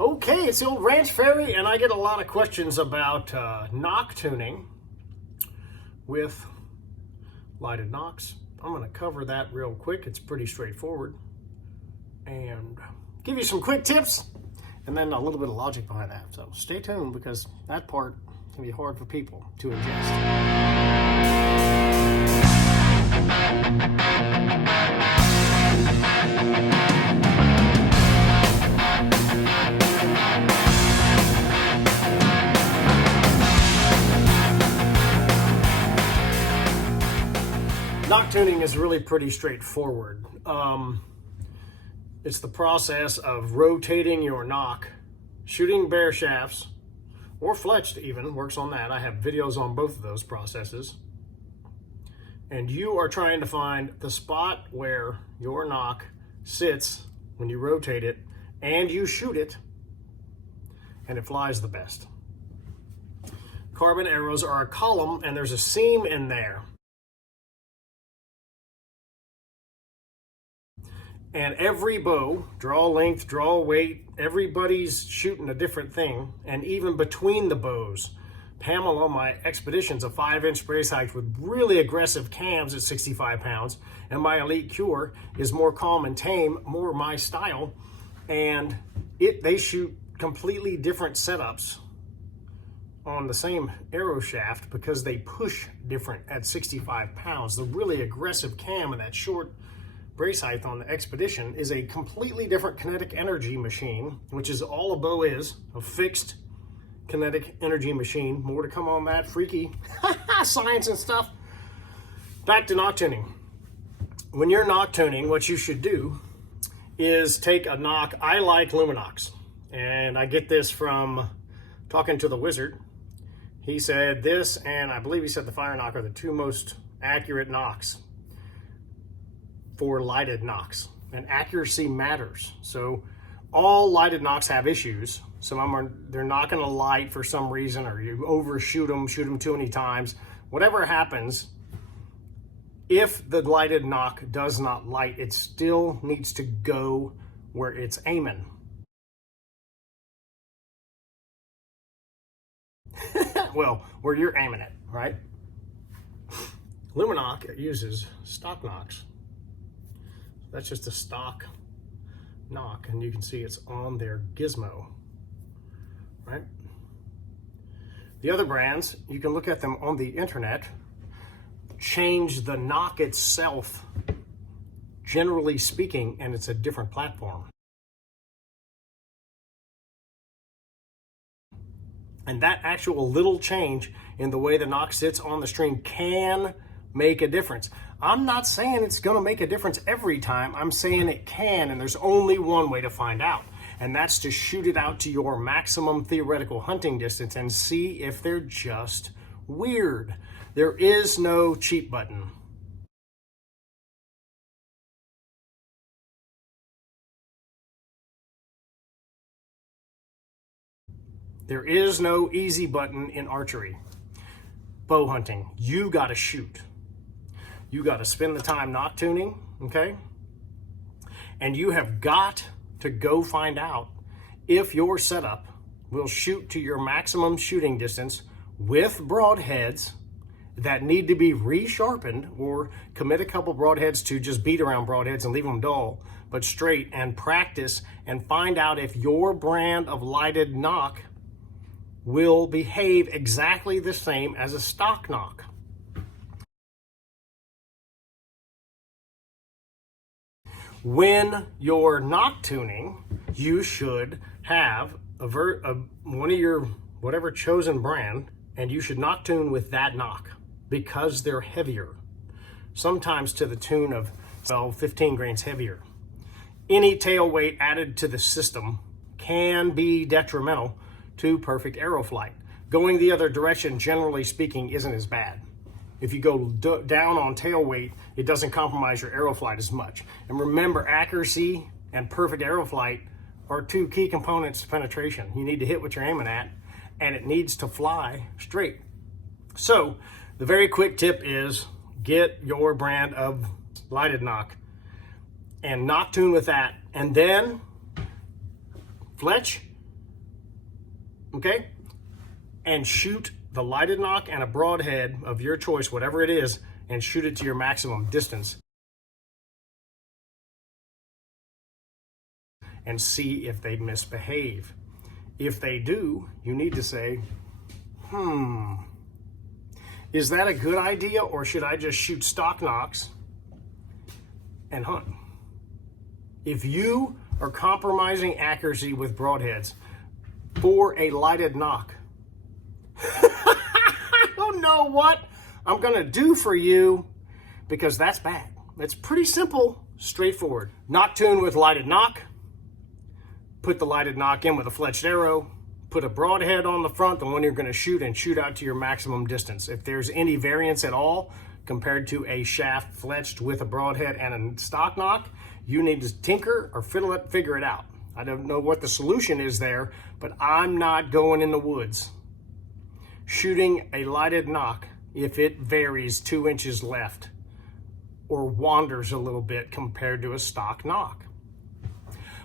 Okay, it's the old Ranch Fairy, and I get a lot of questions about knock tuning with lighted knocks. I'm going to cover that real quick. It's pretty straightforward, and give you some quick tips, and then a little bit of logic behind that. So stay tuned, because that part can be hard for people to ingest. Knock tuning is really pretty straightforward. It's the process of rotating your knock, shooting bare shafts, or fletched even, works on that. I have videos on both of those processes. And you are trying to find the spot where your knock sits when you rotate it and you shoot it, and it flies the best. Carbon arrows are a column, and there's a seam in there. And every bow, draw length, draw weight, everybody's shooting a different thing. And even between the bows, Pamela, my Expedition's a 5-inch brace height with really aggressive cams at 65 pounds. And my Elite Cure is more calm and tame, more my style. And they shoot completely different setups on the same arrow shaft because they push different at 65 pounds. The really aggressive cam and that short brace height on the Expedition is a completely different kinetic energy machine, which is all a bow is, a fixed kinetic energy machine. More to come on that freaky science and stuff. Back to knock tuning. When you're knock tuning, what you should do is take a knock. I like Luminox, and I get this from talking to the wizard. He said this, and I believe he said the Fire Nock are the two most accurate knocks for lighted knocks, and accuracy matters. So all lighted knocks have issues. Some of them they're not going to light for some reason, or you overshoot them, shoot them too many times. Whatever happens, if the lighted knock does not light, it still needs to go where it's aiming. Well, where you're aiming it, right? Luminock uses stock knocks. That's just a stock knock, and you can see it's on their gizmo, right? The other brands, you can look at them on the internet, change the knock itself, generally speaking, and it's a different platform. And that actual little change in the way the knock sits on the string can make a difference. I'm not saying it's going to make a difference every time. I'm saying it can, and there's only one way to find out, and that's to shoot it out to your maximum theoretical hunting distance and see if they're just weird. There is no cheat button. There is no easy button in archery. Bow hunting, you got to shoot. You got to spend the time knock tuning, okay? And you have got to go find out if your setup will shoot to your maximum shooting distance with broadheads that need to be resharpened, or commit a couple broadheads to just beat around broadheads and leave them dull, but straight, and practice and find out if your brand of lighted knock will behave exactly the same as a stock knock. When you're knock tuning, you should have one of your whatever chosen brand, and you should knock tune with that knock because they're heavier, sometimes to the tune of 12, 15 grains heavier. Any tail weight added to the system can be detrimental to perfect arrow flight. Going the other direction, generally speaking, isn't as bad. If you go down on tail weight, it doesn't compromise your arrow flight as much. And remember, accuracy and perfect arrow flight are two key components to penetration. You need to hit what you're aiming at, and it needs to fly straight. So the very quick tip is get your brand of lighted knock and knock tune with that, and then fletch okay? And shoot the lighted nock and a broadhead of your choice, whatever it is, and shoot it to your maximum distance. And see if they misbehave. If they do, you need to say, is that a good idea, or should I just shoot stock nocks and hunt? If you are compromising accuracy with broadheads for a lighted nock, I don't know what I'm gonna do for you, because that's bad. It's pretty simple, straightforward. Nock tune with lighted nock. Put the lighted nock in with a fletched arrow. Put a broadhead on the front, the one you're going to shoot, and shoot out to your maximum distance. If there's any variance at all compared to a shaft fletched with a broadhead and a stock nock, you need to tinker or figure it out. I don't know what the solution is there, but I'm not going in the woods shooting a lighted nock if it varies 2 inches left or wanders a little bit compared to a stock nock.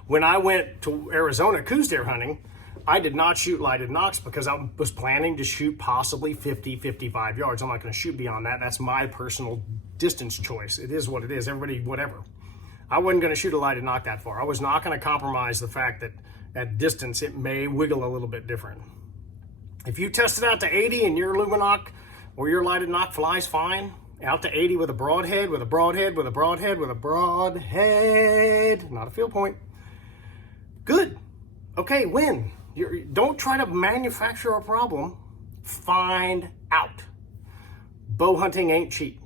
When I went to Arizona coos deer hunting, I did not shoot lighted nocks because I was planning to shoot possibly 50, 55 yards. I'm not going to shoot beyond that. That's my personal distance choice. It is what it is. Everybody, whatever. I wasn't going to shoot a lighted nock that far. I was not going to compromise the fact that at distance it may wiggle a little bit different. If you test it out to 80 and your luminock or your lighted nock flies fine, out to 80 with a broadhead, with a broadhead, with a broadhead, with a broadhead, not a field point. Good. Okay, win. Don't try to manufacture a problem. Find out. Bow hunting ain't cheap.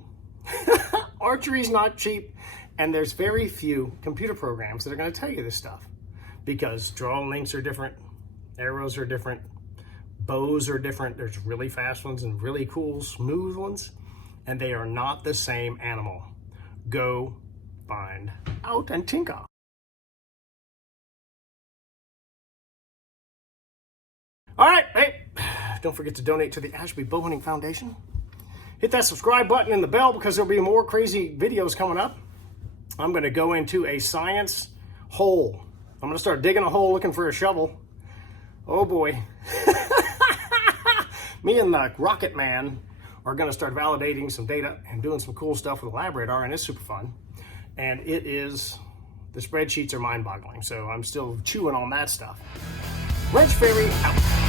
Archery's not cheap. And there's very few computer programs that are going to tell you this stuff. Because draw lengths are different. Arrows are different. Bows are different. There's really fast ones and really cool, smooth ones. And they are not the same animal. Go find out and tinker. All right, hey, don't forget to donate to the Ashby Bow Hunting Foundation. Hit that subscribe button and the bell, because there'll be more crazy videos coming up. I'm going to go into a science hole. I'm going to start digging a hole looking for a shovel. Oh boy. Me and the Rocket Man are going to start validating some data and doing some cool stuff with the lab radar, and it's super fun. And it is, the spreadsheets are mind-boggling, so I'm still chewing on that stuff. Wrench Fairy out.